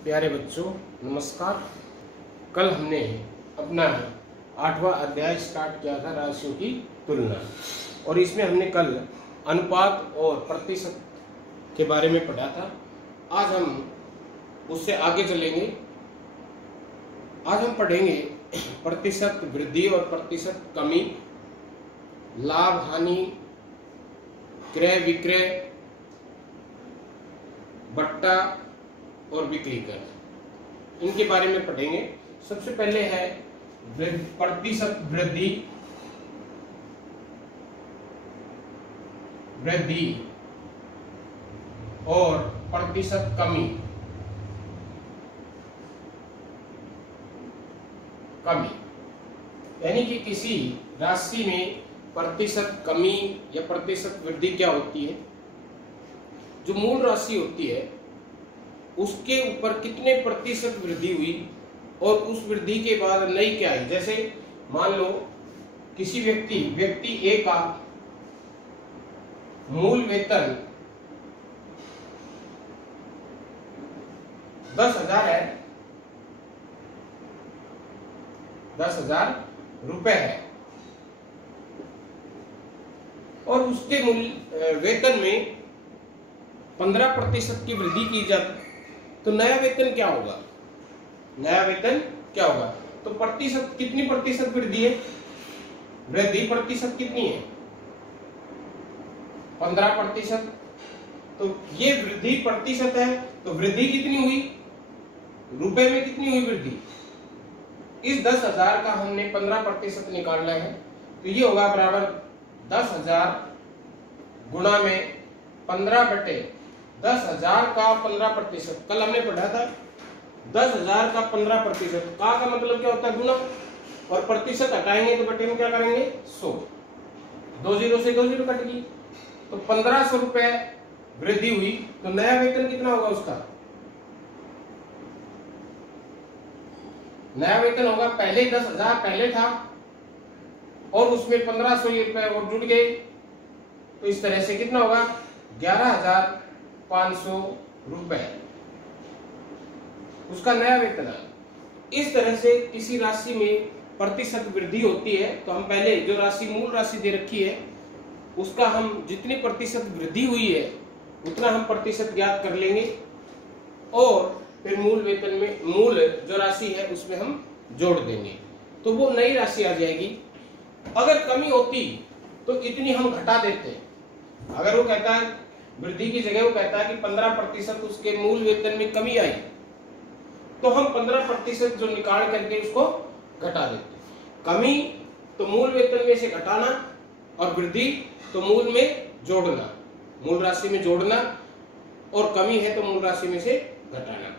प्यारे बच्चों नमस्कार। कल हमने अपना 8वां अध्याय स्टार्ट किया था राशियों की तुलना, और इसमें हमने कल अनुपात और प्रतिशत के बारे में पढ़ा था। आज हम उससे आगे चलेंगे। आज हम पढ़ेंगे प्रतिशत वृद्धि और प्रतिशत कमी, लाभ हानि, क्रय विक्रय, बट्टा और बिक्री कर, इनके बारे में पढ़ेंगे। सबसे पहले है प्रतिशत वृद्धि और प्रतिशत कमी। यानी कि किसी राशि में प्रतिशत कमी या प्रतिशत वृद्धि क्या होती है। जो मूल राशि होती है उसके ऊपर कितने प्रतिशत वृद्धि हुई और उस वृद्धि के बाद नई क्या आई। जैसे मान लो किसी व्यक्ति ए का मूल वेतन 10,000 है, 10,000 रुपए है, और उसके मूल वेतन में 15% की वृद्धि की जाती, तो नया वेतन क्या होगा। नया वेतन क्या होगा, तो प्रतिशत कितनी प्रतिशत वृद्धि है, वृद्धि प्रतिशत कितनी है 15%। तो ये वृद्धि प्रतिशत है, तो वृद्धि कितनी हुई, रुपए में कितनी हुई वृद्धि। इस 10,000 का हमने 15% निकालना है, तो ये होगा बराबर 10,000 गुणा में 15/10,000 का 15%। कल हमने पढ़ा था 10,000 का 15%। का मतलब क्या होता है, गुना, और प्रतिशत हटाएंगे तो बटे में क्या करेंगे 100। 2 0 से 2 0 कट गई, तो 1500 रुपए वृद्धि हुई। तो नया वेतन कितना होगा उसका, नया वेतन होगा, पहले 10,000 पहले था और उसमें 1500 रुपए और जुड़ गए, तो इस तरह से कितना होगा 11,500 रुपए उसका नया वेतन है। इस तरह से किसी राशि में प्रतिशत वृद्धि होती है, तो हम पहले जो राशि मूल राशि दे रखी है उसका हम जितनी प्रतिशत वृद्धि हुई है उतना हम प्रतिशत ज्ञात कर लेंगे, और फिर मूल वेतन में मूल जो राशि है उसमें हम जोड़ देंगे, तो वो नई राशि आ जाएगी। अगर कमी होती तो इतनी हम घटा देते। अगर वो कहता है वृद्धि की जगह वो कहता है कि 15% उसके मूल वेतन में कमी आई, तो हम 15% जो निकाल करके उसको घटा देते। कमी तो मूल वेतन में से घटाना, और वृद्धि तो मूल में जोड़ना, मूल राशि में जोड़ना, और कमी है तो मूल राशि में से घटाना।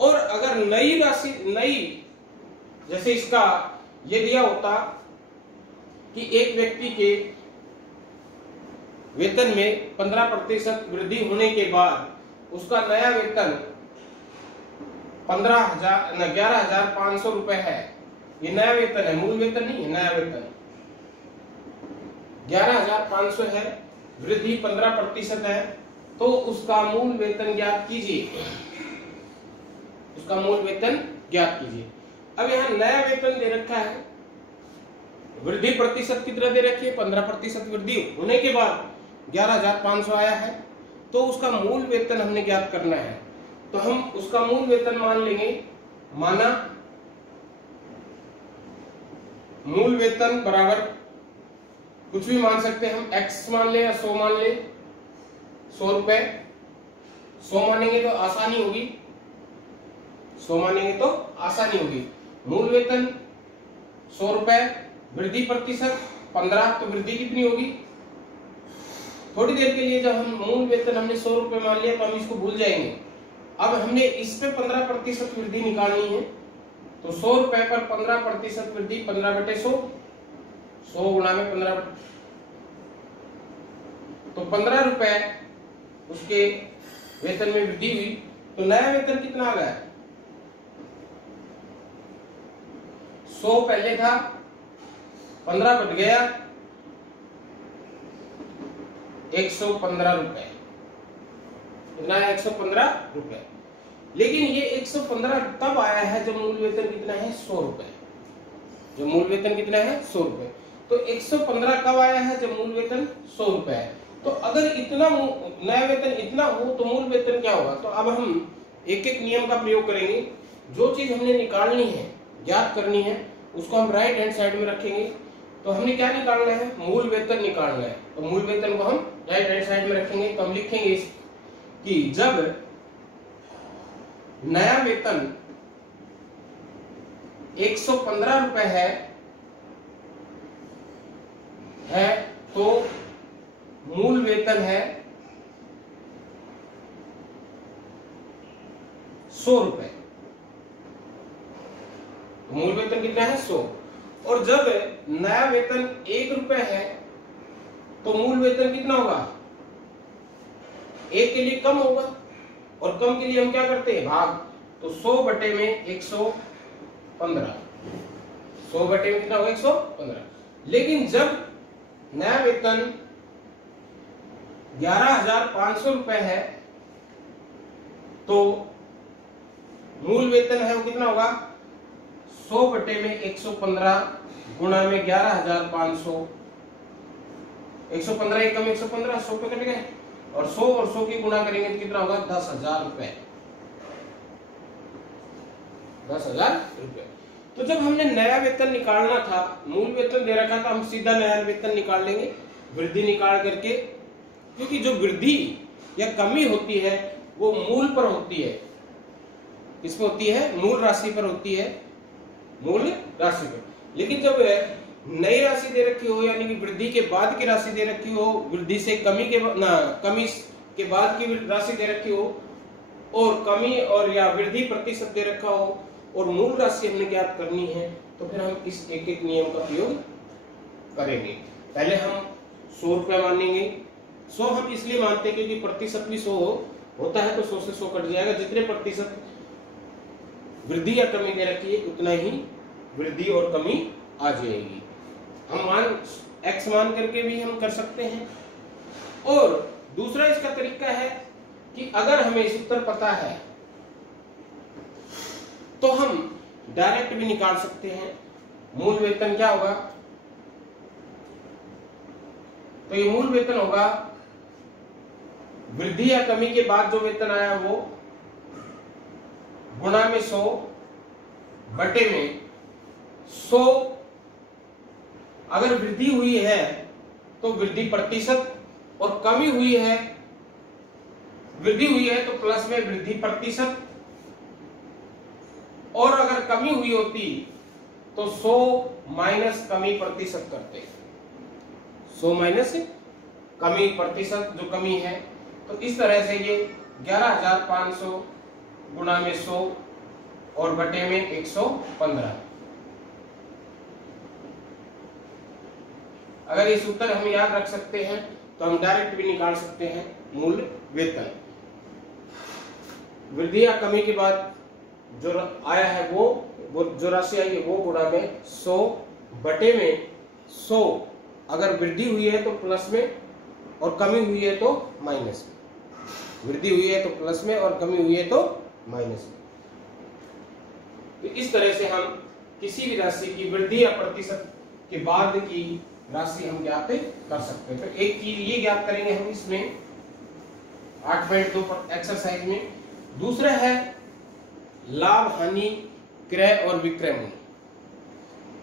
और अगर नई राशि जैसे इसका ये दिया होता कि एक व्यक्ति के वेतन में 15% वृद्धि होने के बाद उसका नया वेतन 11,500 रुपए है। ये नया वेतन है, मूल वेतन नहीं है, नया वेतन 11,500 है, वृद्धि 15% है, तो उसका मूल वेतन ज्ञात कीजिए, उसका मूल वेतन ज्ञात कीजिए। अब यहाँ नया वेतन दे रखा है, वृद्धि प्रतिशत कितना दे रखी है 15% वृद्धि होने के बाद 11,500 आया है, तो उसका मूल वेतन हमने ज्ञात करना है। तो हम उसका मूल वेतन मान लेंगे, माना मूल वेतन बराबर कुछ भी मान सकते हैं हम, x मान ले या 100 मान ले, 100 रुपए। 100 मानेंगे तो आसानी होगी, 100 मानेंगे तो आसानी होगी। मूल वेतन 100 रुपए, वृद्धि प्रतिशत 15, तो वृद्धि कितनी होगी। थोड़ी देर के लिए जब हम मूल वेतन हमने 100 रुपए मान लिया तो हम इसको भूल जाएंगे। अब हमने इस पे 15% वृद्धि निकालनी है, तो 100 रुपए पर 15% वृद्धि 15/100, 100 गुणा में 15, तो 15 रुपए उसके वेतन में वृद्धि हुई। तो नया वेतन कितना आ गया, 100 पहले था, 15 बढ़ गया 115 रुपए, कितना है 115 रुपए। लेकिन ये 115 तब आया है जब मूल वेतन कितना है 100 रुपए। जो मूल वेतन कितना है 100 रुपए। तो 115 कब आया है जब मूल वेतन 100 रुपए है। तो अगर इतना नया वेतन इतना हो तो मूल वेतन क्या होगा। तो अब हम एक एक नियम का प्रयोग करेंगे। जो चीज हमने निकालनी है, ज्ञात करनी है, उसको हम राइट हैंड साइड में रखेंगे। तो हमने क्या निकालना है, मूल वेतन निकालना है। तो मूल वेतन को हम राइट हैंड साइड में रखेंगे। तो हम लिखेंगे कि जब नया वेतन 115 रुपए है तो मूल वेतन है 100 रुपए। मूल वेतन कितना है 100। और जब नया वेतन 1 रुपए है तो मूल वेतन कितना होगा, 1 के लिए कम होगा। और कम के लिए हम क्या करते हैं, भाग। तो 100 बटे में 115, 100 बटे में कितना होगा 115। लेकिन जब नया वेतन 11,500 रुपए है तो मूल वेतन है वो कितना होगा 100 बटे में 115 गुणा में 11,500। 115 एकम 115, 100 पे कट गए। और 100 की गुणा करेंगे तो कितना होगा 10,000 रुपए। 10,000 रुपए। तो जब हमने नया वेतन निकालना था, मूल वेतन दे रखा था, हम सीधा नया वेतन निकाल लेंगे वृद्धि निकाल करके। क्योंकि जो वृद्धि या कमी होती है वो मूल पर होती है। किसमें होती है, मूल राशि पर होती है, मूल राशि पर। लेकिन जब नई राशि दे रखी हो, यानी कि वृद्धि के बाद की राशि दे रखी हो, वृद्धि से कमी के बाद की राशि दे रखी हो, और कमी और या वृद्धि प्रतिशत दे रखा हो, और मूल राशि हमने ज्ञात करनी है, तो फिर हम इस एक एक नियम का प्रयोग करेंगे। पहले हम 100 रुपए मानेंगे। 100 हम इसलिए मानते हैं क्योंकि प्रतिशत भी 100 होता है, तो 100 से 100 कट जाएगा। जितने प्रतिशत वृद्धि या कमी दे रखी है उतना ही वृद्धि और कमी आ जाएगी। हम x मान करके भी हम कर सकते हैं। और दूसरा इसका तरीका है कि अगर हमें इस उत्तर पता है तो हम डायरेक्ट भी निकाल सकते हैं। मूल वेतन क्या होगा, तो ये मूल वेतन होगा वृद्धि या कमी के बाद जो वेतन आया वो गुणा में 100 बटे में 100। अगर वृद्धि हुई है तो वृद्धि प्रतिशत, और कमी हुई है, वृद्धि हुई है तो प्लस में वृद्धि प्रतिशत, और अगर कमी हुई होती तो 100 माइनस कमी प्रतिशत करते। 100 माइनस कमी प्रतिशत जो कमी है। तो इस तरह से ये 11,500 गुणा में 100 और बटे में 115। अगर इस उत्तर हम याद रख सकते हैं तो हम डायरेक्ट भी निकाल सकते हैं मूल वेतन। वृद्धि या कमी के बाद जो आया है वो जो राशि आई है वो गुणा में 100 बटे में 100। अगर वृद्धि हुई है तो प्लस में, और कमी हुई है तो माइनस में। वृद्धि हुई है तो प्लस में, और कमी हुई है तो माइनस में। तो इस तरह से हम किसी भी राशि की वृद्धि या प्रतिशत के बाद की राशि हम ज्ञात कर सकते हैं। तो एक चीज ये ज्ञात करेंगे हम इसमें 8.2 पर एक्सरसाइज में। दूसरा है लाभ हानि क्रय और विक्रय मूल्य।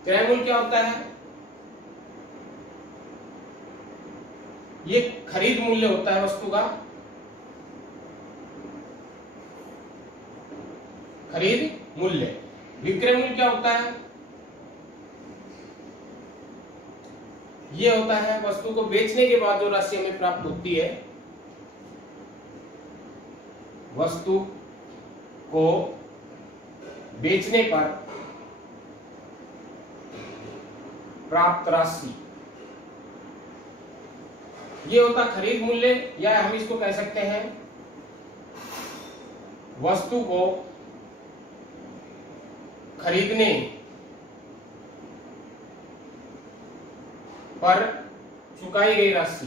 क्रय मूल्य क्या होता है, ये खरीद मूल्य होता है वस्तु का, खरीद मूल्य। विक्रय मूल्य क्या होता है, ये होता है वस्तु को बेचने के बाद जो राशि हमें प्राप्त होती है, वस्तु को बेचने पर प्राप्त राशि, ये होता खरीद मूल्य। या हम इसको कह सकते हैं वस्तु को खरीदने पर चुकाई गई राशि,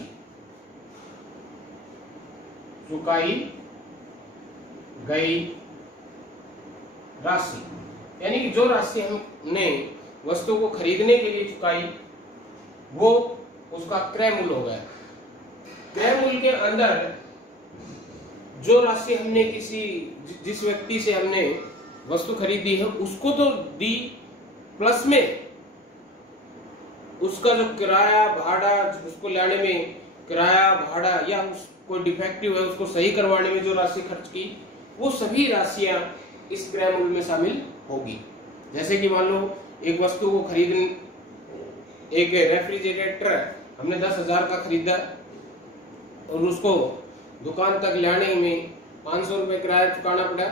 चुकाई गई राशि, यानी कि जो राशि हमने वस्तु को खरीदने के लिए चुकाई वो उसका क्रय मूल्य हो गया। क्रय मूल्य के अंदर जो राशि हमने जिस व्यक्ति से हमने वस्तु खरीदी है उसको तो दी, प्लस में उसका जो किराया भाड़ा, उसको लाने में किराया भाड़ा या कोई डिफेक्टिव है उसको सही करवाने में जो राशि खर्च की, वो सभी राशियां इस क्रय मूल्य में शामिल होगी। जैसे कि मान लो एक वस्तु को खरीदने, एक रेफ्रिजरेटर हमने 10,000 का खरीदा और उसको दुकान तक लाने में 500 रुपए किराया चुकाना पड़ा,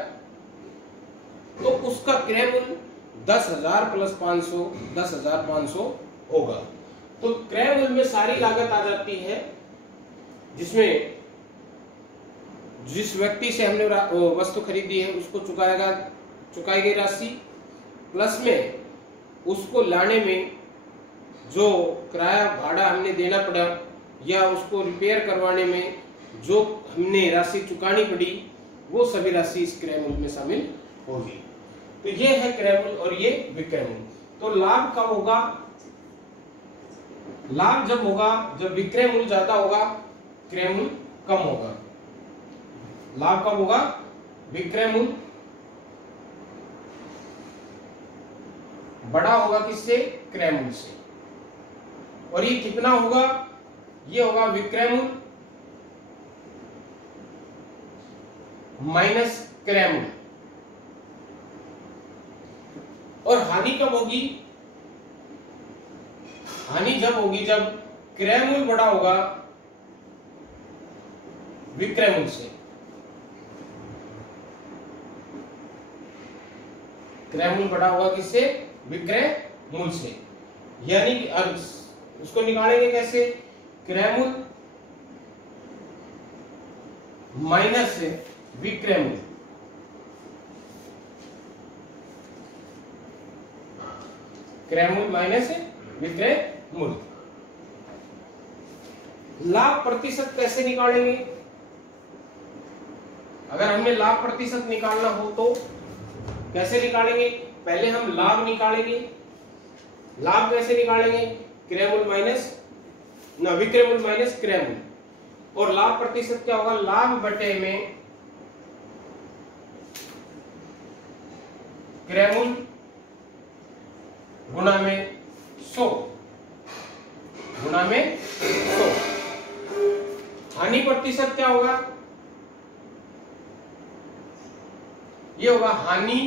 तो उसका क्रय मूल्य 10,000 प्लस 500 10,500 होगा। तो क्रय मूल्य में सारी लागत आ जाती है, जिसमें जिस व्यक्ति से हमने वस्तु खरीदी है उसको चुकाई गई राशि, प्लस में उसको लाने में जो किराया भाड़ा हमने देना पड़ा या उसको रिपेयर करवाने में जो हमने राशि चुकानी पड़ी, वो सभी राशि इस क्रय मूल्य में शामिल होगी। तो ये है क्रय मूल्य और ये विक्रय मूल्य। तो लाभ कब होगा? लाभ जब होगा जब विक्रय मूल्य ज्यादा होगा, क्रय मूल्य कम होगा। लाभ कब होगा? विक्रय मूल्य बड़ा होगा किससे? क्रय मूल्य से। और ये कितना होगा? ये होगा विक्रय मूल्य माइनस क्रय मूल्य। और हानि कब होगी? हानि जब होगी जब क्रय मूल्य बड़ा होगा विक्रय मूल्य से। क्रय मूल्य बड़ा होगा किससे? विक्रय मूल्य से। यानी कि अब उसको निकालेंगे कैसे? क्रय मूल्य माइनस विक्रय मूल्य। क्रय मूल्य माइनस विक्रय मूल्य। लाभ प्रतिशत कैसे निकालेंगे? अगर हमने लाभ प्रतिशत निकालना हो तो कैसे निकालेंगे? पहले हम लाभ निकालेंगे। लाभ कैसे निकालेंगे? क्रय मूल्य माइनस विक्रय मूल्य माइनस क्रय मूल्य। और लाभ प्रतिशत क्या होगा? लाभ बटे में क्रय मूल्य गुणा में 100 गुणा में 100। हानि प्रतिशत क्या होगा? ये होगा हानि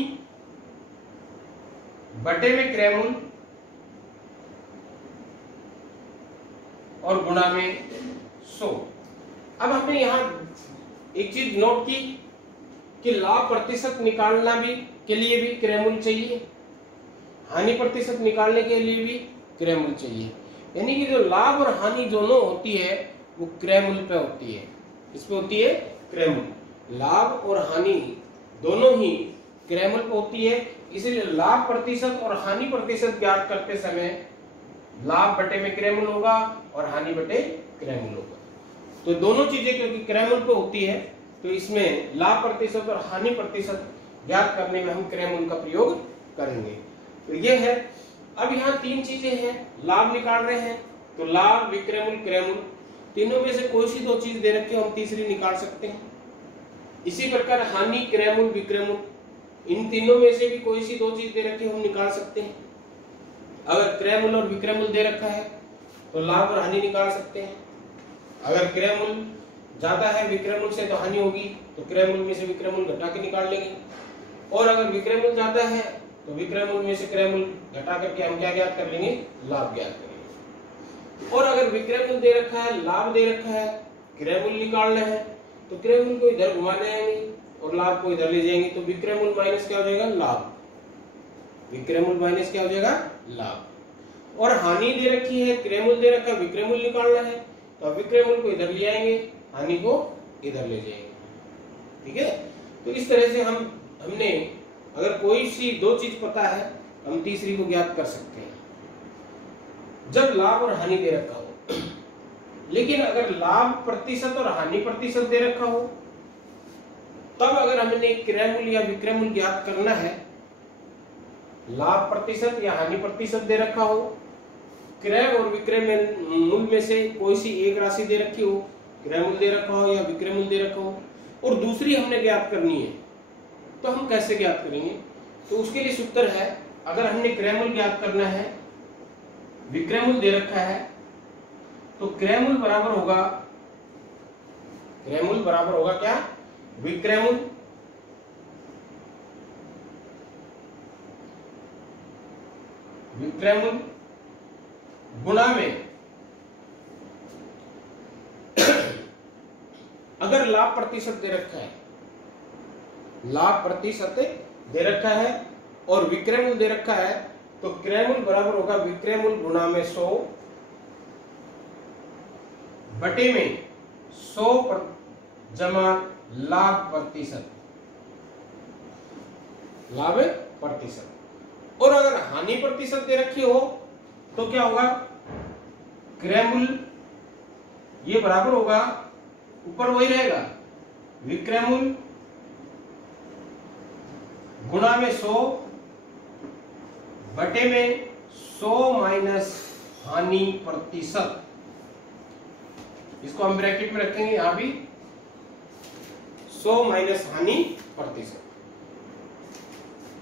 बटे में क्रय मूल्य और गुणा में 100। अब हमने यहां एक चीज नोट की कि लाभ प्रतिशत निकालना भी के लिए भी क्रय मूल्य चाहिए, हानि प्रतिशत निकालने के लिए भी क्रय मूल्य चाहिए। यानी कि जो लाभ और हानि दोनों होती है वो क्रय मूल्य पे होती है। इस पे होती है क्रय मूल्य। लाभ और हानि दोनों ही क्रय मूल्य पे होती है। इसलिए लाभ प्रतिशत और हानि प्रतिशत ज्ञात करते समय लाभ बटे में क्रय मूल्य होगा और हानि बटे क्रय मूल्य होगा। तो दोनों चीजें क्योंकि क्रय मूल्य पे होती है तो इसमें लाभ प्रतिशत और हानि प्रतिशत ज्ञात करने में हम क्रय मूल्य का प्रयोग करेंगे। तो ये है। अब यहाँ तीन चीजें हैं, लाभ निकाल रहे हैं तो लाभ, विक्रय मूल्य, क्रय मूल्य, तीनों में से कोई सी दो चीज दे रखी हम तीसरी निकाल सकते हैं। इसी प्रकार हानि, क्रय मूल्य, विक्रय मूल्य, इन तीनों में से भी कोई सी दो चीज दे रखी हम निकाल सकते हैं। अगर क्रय मूल्य और विक्रय मूल्य दे रखा है तो लाभ और हानि निकाल सकते हैं। अगर क्रय मूल्य ज्यादा है विक्रय मूल्य से तो हानि होगी, तो क्रय मूल्य में से विक्रय मूल्य घटा के निकाल लेंगे। और अगर विक्रय मूल्य ज्यादा है तो विक्रय मूल्य में से क्रय मूल्य घटा करके हम क्या ज्ञात कर लेंगे? लाभ ज्ञात करेंगे। और अगर विक्रय मूल्य दे रखा है, लाभ दे रखा है, क्रय मूल्य निकालना है तो क्रय मूल्य को इधर घुमाना है और लाभ को इधर ले जाएंगे, तो विक्रय मूल्य माइनस क्या हो जाएगा? लाभ। विक्रय मूल्य माइनस क्या हो जाएगा? लाभ। और हानि दे रखी है, क्रय मूल्य दे रखा है, विक्रय मूल्य निकालना है तो विक्रय मूल्य को इधर ले आएंगे, हानि को इधर ले जाएंगे। ठीक है। तो इस तरह से हमने अगर कोई सी दो चीज पता है हम तीसरी को ज्ञात कर सकते हैं जब लाभ और हानि दे रखा हो। लेकिन अगर लाभ प्रतिशत और हानि प्रतिशत दे रखा हो तब अगर हमने क्रय मूल्य या विक्रय मूल्य ज्ञात करना है लाभ प्रतिशत या हानि प्रतिशत दे रखा हो, क्रय और विक्रय में मूल्य में से कोई सी एक राशि दे रखी हो, क्रय मूल्य दे रखा हो या विक्रय मूल्य दे रखा हो, और दूसरी हमने ज्ञात करनी है। तो हम कैसे ज्ञात करेंगे? तो उसके लिए सूत्र है, अगर हमने क्रय मूल्य ज्ञात करना है, विक्रय मूल्य दे रखा है, तो क्रय मूल्य बराबर होगा, क्रय मूल्य बराबर होगा क्या? विक्रय मूल्य गुणा में अगर लाभ प्रतिशत दे रखा है, लाभ प्रतिशत दे रखा है और विक्रय मूल्य दे रखा है, तो क्रय मूल्य बराबर होगा विक्रय मूल्य गुणा में 100 बटे में 100 जमा लाभ प्रतिशत, लाभ प्रतिशत। और अगर हानि प्रतिशत दे रखी हो तो क्या होगा? क्रय मूल्य ये बराबर होगा, ऊपर वही रहेगा, विक्रय मूल्य गुणा में 100 बटे में 100 माइनस हानि प्रतिशत। इसको हम ब्रैकेट में रखेंगे, यहां भी 100 माइनस हानि प्रतिशत।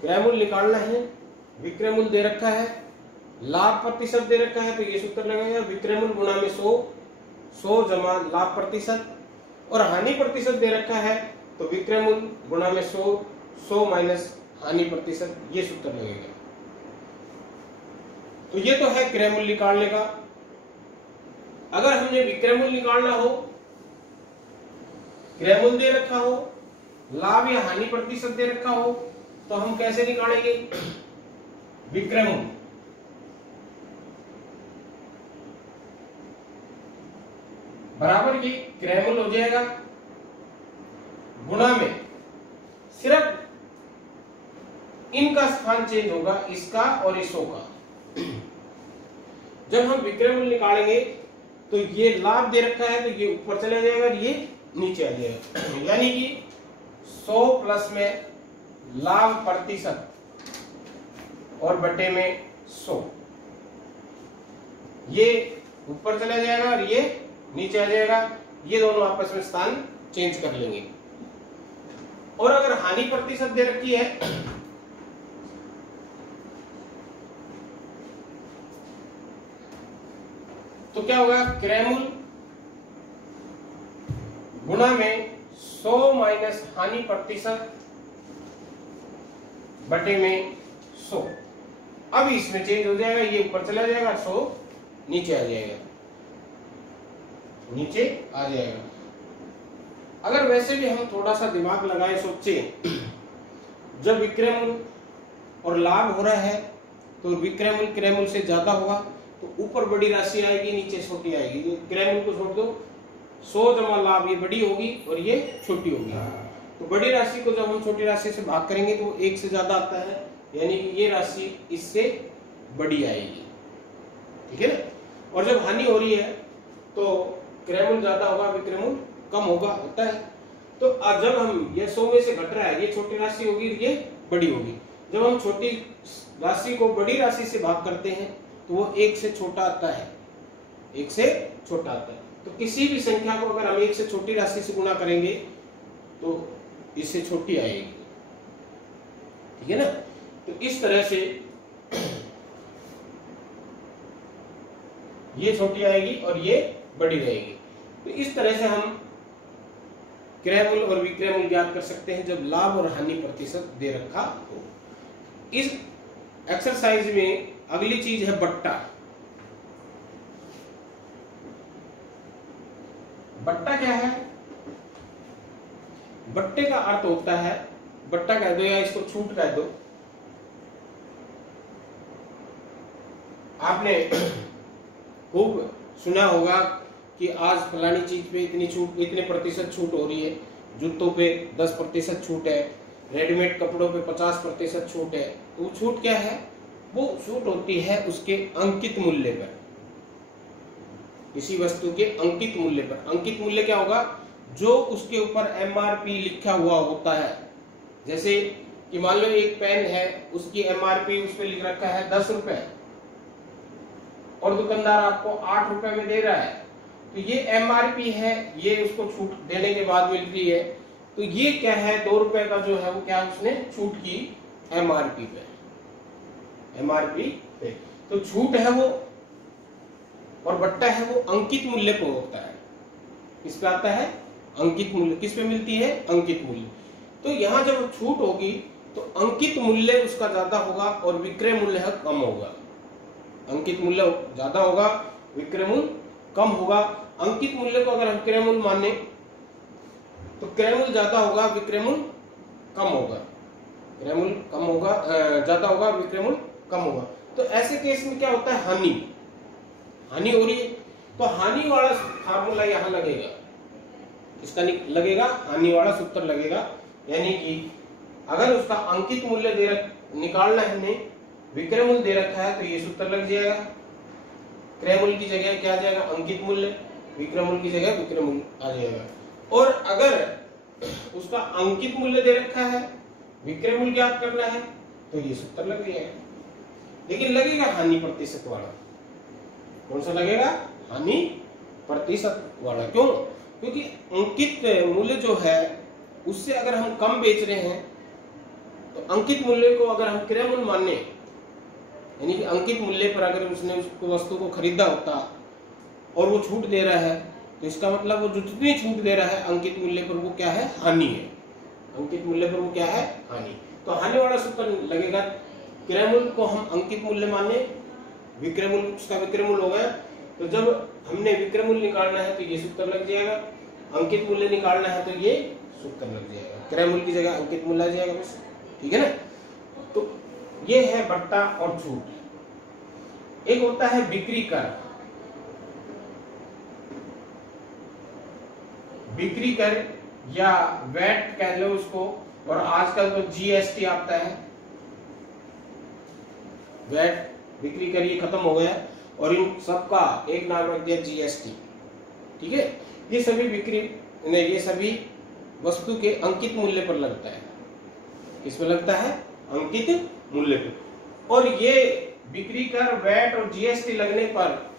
क्रय मूल्य निकालना है, विक्रय मूल्य दे रखा है, लाभ प्रतिशत दे रखा है, तो ये सूत्र लगेगा विक्रय मूल्य गुणा में 100 जमा लाभ प्रतिशत, और हानि प्रतिशत दे रखा है तो विक्रय मूल्य गुणा में 100 माइनस हानि प्रतिशत, ये सूत्र लगेगा। तो ये तो है क्रय मूल्य निकालने का। अगर हमने विक्रय मूल्य निकालना हो, क्रय मूल्य दे रखा हो, लाभ या हानि प्रतिशत दे रखा हो, तो हम कैसे निकालेंगे? विक्रय मूल्य बराबर ये क्रय मूल्य हो जाएगा गुणा में, सिर्फ इनका स्थान चेंज होगा, इसका और इसो का। जब हम विक्रय मूल्य निकालेंगे तो ये लाभ दे रखा है तो ये ऊपर चला जाएगा और ये नीचे आ जाएगा, यानी कि 100 प्लस में लाभ प्रतिशत और बटे में 100, ये ऊपर चला जाएगा और ये नीचे आ जाएगा, ये दोनों आपस में स्थान चेंज कर लेंगे। और अगर हानि प्रतिशत दे रखी है तो क्या होगा? क्रय मूल्य गुणा में 100 माइनस हानि प्रतिशत बटे में 100। अब इसमें चेंज हो जाएगा, ये ऊपर चला जाएगा, 100 नीचे आ जाएगा, नीचे आ जाएगा। अगर वैसे भी हम थोड़ा सा दिमाग लगाए, सोचे, जब विक्रय मूल्य और लाभ हो रहा है तो विक्रय मूल्य क्रय मूल्य से ज्यादा होगा तो ऊपर बड़ी राशि आएगी, नीचे छोटी आएगी। क्रय मूल्य को छोड़ दो, 100 जमा लाभ, ये बड़ी होगी और ये छोटी होगी। तो बड़ी राशि को जब हम छोटी राशि से भाग करेंगे तो 1 से ज्यादा आता है, यानी कि ये राशि इससे बड़ी आएगी, ठीक है ना। और जब हानि हो रही है तो क्रय मूल्य ज्यादा होगा, विक्रय मूल्य कम होता है। तो जब हम ये 100 में से घट रहा है, ये छोटी राशि होगी, ये बड़ी होगी। जब हम छोटी राशि को बड़ी राशि से भाग करते हैं तो वो 1 से छोटा आता है, 1 से छोटा आता है। तो किसी भी संख्या को अगर हम 1 से छोटी राशि से गुणा करेंगे तो इससे छोटी आएगी, ठीक है ना। तो इस तरह से ये छोटी आएगी और ये बड़ी रहेगी। तो इस तरह से हम क्रय मूल्य और विक्रय मूल्य ज्ञात कर सकते हैं जब लाभ और हानि प्रतिशत दे रखा हो। इस एक्सरसाइज में अगली चीज है बट्टा। बट्टा क्या है? बट्टे का अर्थ होता है, बट्टा कह दो या इसको छूट कह दो। आपने खूब सुना होगा कि आज फलानी चीज पे इतनी छूट, इतने प्रतिशत छूट हो रही है, जूतों पे 10% छूट है, रेडीमेड कपड़ों पे 50% छूट है। तो वो छूट क्या है? वो छूट होती है उसके अंकित मूल्य पर, किसी वस्तु के अंकित मूल्य पर। अंकित मूल्य क्या होगा? जो उसके ऊपर MRP लिखा हुआ होता है। जैसे कि मान लो एक पेन है, उसकी एमआरपी उस पर लिख रखा है 10 रुपए और दुकानदार आपको 8 रुपए में दे रहा है, तो ये एमआरपी है, ये उसको छूट देने के बाद मिलती है। तो ये क्या है, 2 रुपए का जो है वो क्या उसने छूट की एमआरपी पे, एमआरपी पे। तो छूट है वो और बट्टा है वो अंकित मूल्य पे होता है। किस पे आता है, अंकित मूल्य। किस पे मिलती है, अंकित मूल्य। तो यहाँ जब छूट होगी तो अंकित मूल्य उसका ज्यादा होगा और विक्रय मूल्य कम होगा। अंकित मूल्य ज्यादा होगा, विक्रय मूल्य कम होगा। अंकित मूल्य को अगर हम क्रय मूल्य माने तो क्रय मूल्य ज्यादा होगा, विक्रय मूल्य कम होगा। क्रय मूल्य कम होगा, ज्यादा होगा, विक्रय मूल्य कम होगा। तो ऐसे केस में क्या होता है, हानि, हानि हो रही है। तो हानि वाला फार्मूला यहां लगेगा, इसका लगेगा हानि वाला सूत्र लगेगा। यानी कि अगर उसका अंकित मूल्य निकालना है, हमने विक्रय मूल्य दे रखा है, तो ये सूत्र लग जाएगा। क्रय मूल्य की जगह क्या आ जाएगा, अंकित मूल्य, विक्रय मूल्य की जगह विक्रय मूल्य आ जाएगा। और अगर उसका अंकित मूल्य दे रखा है, विक्रय मूल्य ज्ञात करना है, तो ये सूत्र लग जाएगा। लेकिन लगेगा हानि प्रतिशत वाला। कौन सा लगेगा, हानि प्रतिशत वाला। क्यों, क्योंकि अंकित मूल्य जो है उससे अगर हम कम बेच रहे हैं, तो अंकित मूल्य को अगर हम क्रय मूल्य माने, यानी कि अंकित मूल्य पर अगर उसने उसको वस्तु को खरीदा होता और वो छूट दे रहा है, तो इसका मतलब वो जो जितनी छूट दे रहा है अंकित मूल्य पर, वो क्या है, हानि है। अंकित मूल्य पर वो क्या है, हानि। तो हानि वाला सूत्र लगेगा। क्रय मूल्य को हम अंकित मूल्य माने, विक्रय मूल्य उसका विक्रय मूल्य हो गया। तो जब हमने विक्रय मूल्य निकालना है तो ये सूत्र लग जाएगा, अंकित मूल्य निकालना है तो ये सूत्र लग जाएगा। क्रय मूल्य की जगह अंकित मूल्य आ जाएगा बस, ठीक है ना। तो ये है बट्टा और छूट। एक होता है बिक्री कर। बिक्री कर या वैट कह लो उसको, और आजकल तो जीएसटी आता है। वैट, बिक्री कर, ये खत्म हो गया और इन सबका एक नाम रख दिया जीएसटी, ठीक है। ये सभी बिक्री नहीं, ये सभी वस्तु के अंकित मूल्य पर लगता है। किस में लगता है, अंकित मूल्य पर। और ये बिक्री कर, वैट और जीएसटी लगने पर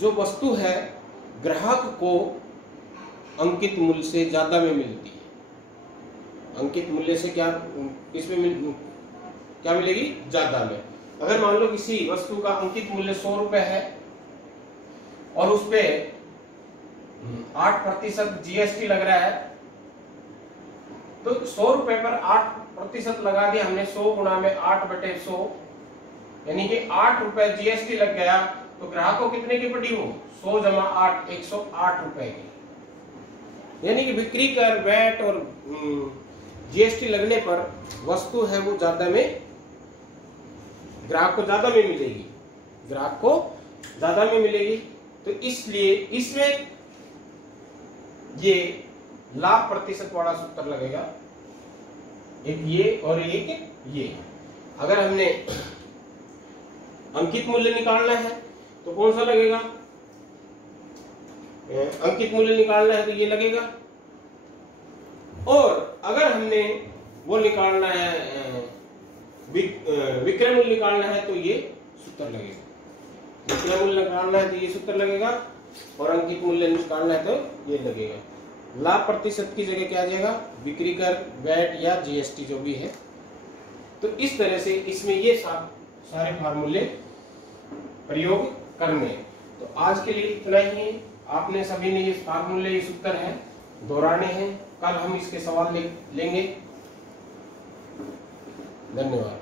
जो वस्तु है ग्राहक को अंकित मूल्य से ज्यादा में मिलती है। अंकित मूल्य से क्या, इसमें क्या मिलेगी, ज्यादा में। अगर मान लो किसी वस्तु का अंकित मूल्य 100 रुपए है और उस पे 8% जीएसटी लग रहा है, तो 100 रुपए पर 8% लगा दिया हमने, 100 गुणा में 8/100, यानी कि 8 रुपए जीएसटी लग गया। तो ग्राहक को कितने की पड़ी, वो 100 जमा 8, 108 रुपए की। यानी कि बिक्री कर, वैट और जीएसटी लगने पर वस्तु है वो ज्यादा में, ग्राहक को ज्यादा में मिलेगी, ग्राहक को ज्यादा में मिलेगी। तो इसलिए इसमें ये लाभ प्रतिशत वाला सूत्र लगेगा, एक ये और एक ये। अगर हमने अंकित मूल्य निकालना है तो कौन सा लगेगा, अंकित मूल्य निकालना है तो ये लगेगा। और अगर हमने वो निकालना है, विक्रय मूल्य निकालना है, तो ये सूत्र लगेगा। विक्रय मूल्य निकालना है तो ये सूत्र लगेगा और अंकित मूल्य निकालना है तो ये लगेगा। लाभ प्रतिशत की जगह क्या आ जाएगा, बिक्री कर, वैट या जीएसटी जो भी है। तो इस तरह से इसमें ये सारे फार्मूले प्रयोग करने। तो आज के लिए इतना ही है। आपने सभी ने ये फार्मूले, ये सूत्र है, दोहराने हैं। कल हम इसके सवाल लेंगे। धन्यवाद।